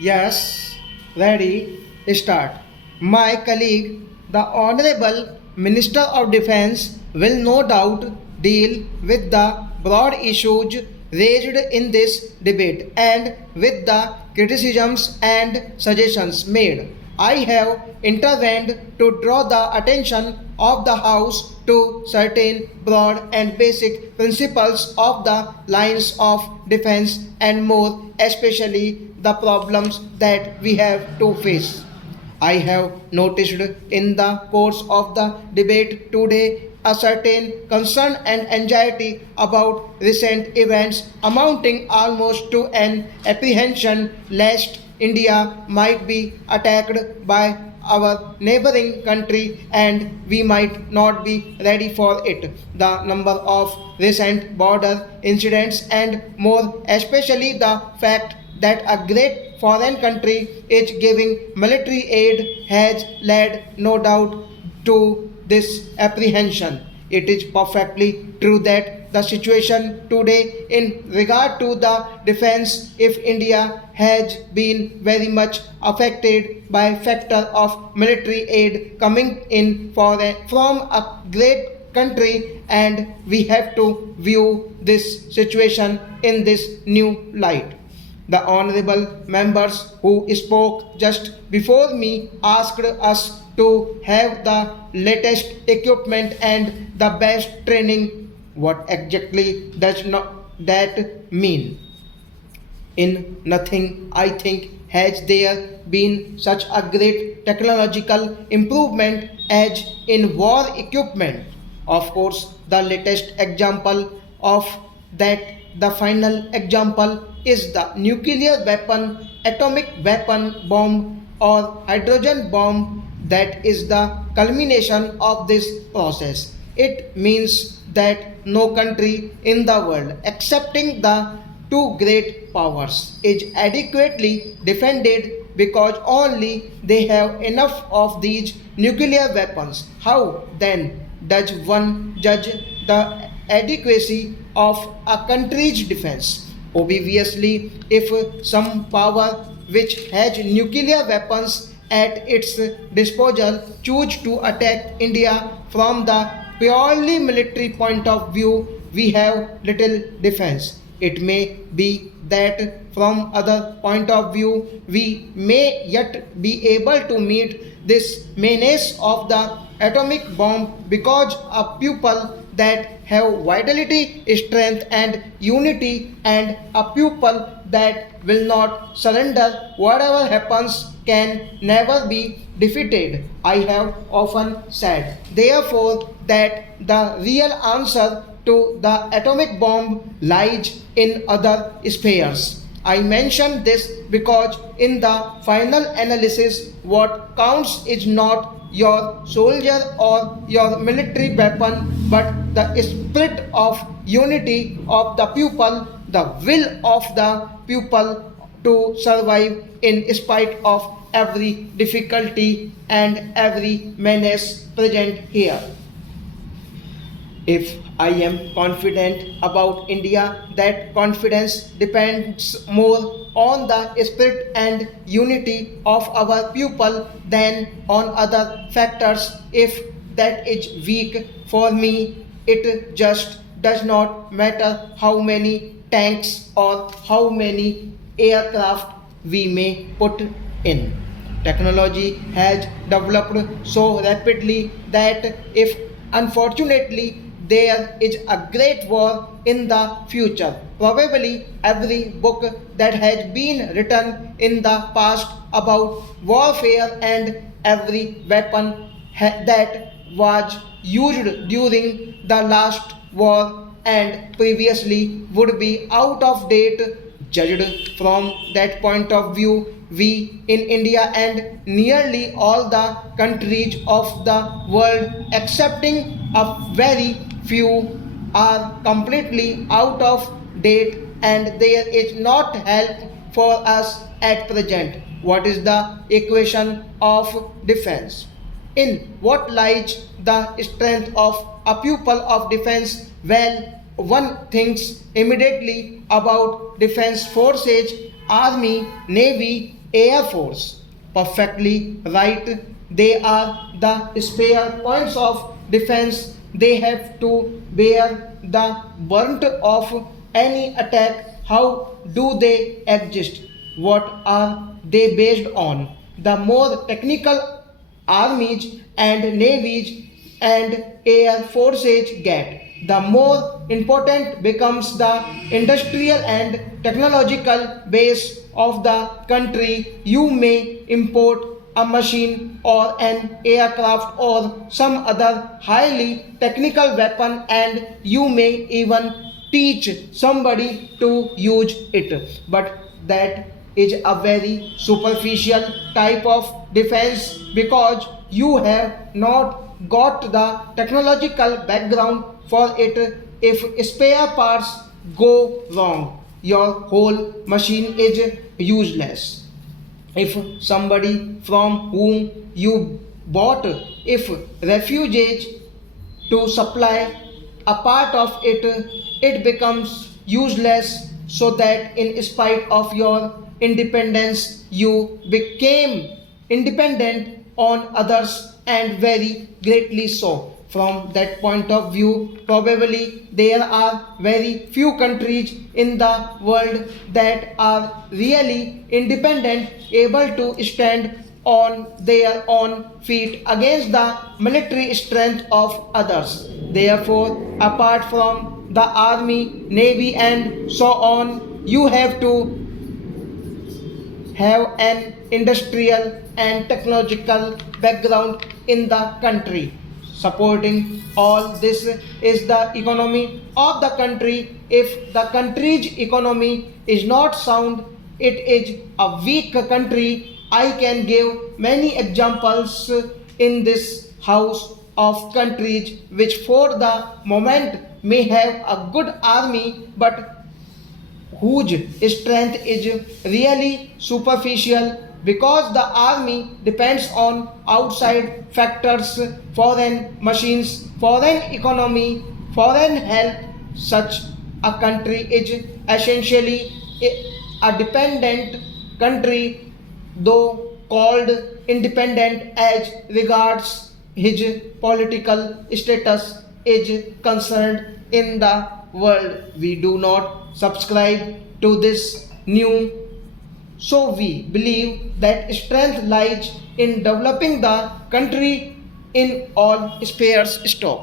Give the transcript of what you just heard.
Yes, ready, start. My colleague, the Honorable Minister of Defence, will no doubt deal with the broad issues raised in this debate and with the criticisms and suggestions made. I have intervened to draw the attention of the House to certain broad and basic principles of the lines of defense and more especially the problems that we have to face. I have noticed in the course of the debate today a certain concern and anxiety about recent events amounting almost to an apprehension lest India might be attacked by our neighboring country and we might not be ready for it. The number of recent border incidents and more especially the fact that a great foreign country is giving military aid has led no doubt to this apprehension. It is perfectly true that the situation today in regard to the defense if India has been very much affected by factor of military aid coming in from a great country and we have to view this situation in this new light. The honorable members who spoke just before me asked us to have the latest equipment and the best training. What exactly does not that mean? In nothing, I think, has there been such a great technological improvement as in war equipment. Of course, the latest example of that, the final example, is the nuclear weapon, atomic weapon bomb, or hydrogen bomb that is the culmination of this process. It means that no country in the world, excepting the two great powers, is adequately defended because only they have enough of these nuclear weapons. How then does one judge the adequacy of a country's defense? Obviously, if some power which has nuclear weapons at its disposal choose to attack India from the purely military point of view, we have little defense. It may be that from other point of view we may yet be able to meet this menace of the atomic bomb because a people that have vitality, strength, and unity, and a people that will not surrender whatever happens can never be defeated. I have often said, therefore, that the real answer to the atomic bomb lies in other spheres. I mention this because in the final analysis, what counts is not your soldier or your military weapon, but the spirit of unity of the people, the will of the people to survive in spite of every difficulty and every menace present here. If I am confident about India, that confidence depends more on the spirit and unity of our people than on other factors. If that is weak for me, it just does not matter how many tanks or how many aircraft we may put in. Technology has developed so rapidly that if unfortunately there is a great war in the future. Probably every book that has been written in the past about warfare and every weapon that was used during the last war and previously would be out of date. Judged from that point of view, we in India and nearly all the countries of the world, excepting a very few, are completely out of date and there is not help for us at present. What is the equation of defense? In what lies the strength of a pupil of defense? Well, one thinks immediately about defense forces, army, navy, Air Force. Perfectly right. They are the spare points of defense. They have to bear the brunt of any attack. How do they exist? What are they based on? The more technical armies and navies and air forces get, the more important becomes the industrial and technological base of the country. You may import a machine or an aircraft or some other highly technical weapon, and you may even teach somebody to use it, but that is a very superficial type of defense because you have not got the technological background for it. If spare parts go wrong, your whole machine is useless. If somebody from whom you bought, if refuses to supply a part of it, it becomes useless, so that in spite of your independence, you became independent on others, and very greatly so. From that point of view, probably there are very few countries in the world that are really independent, able to stand on their own feet against the military strength of others. Therefore, apart from the army, navy, and so on, you have to have an industrial and technological background in the country. Supporting all this is the economy of the country. If the country's economy is not sound, it is a weak country. I can give many examples in this house of countries which for the moment may have a good army, but whose strength is really superficial because the army depends on outside factors, foreign machines, foreign economy, foreign help. Such a country is essentially a dependent country, though called independent as regards his political status is concerned in the world. We do not subscribe to this new, so we believe that strength lies in developing the country in all spheres. Stop.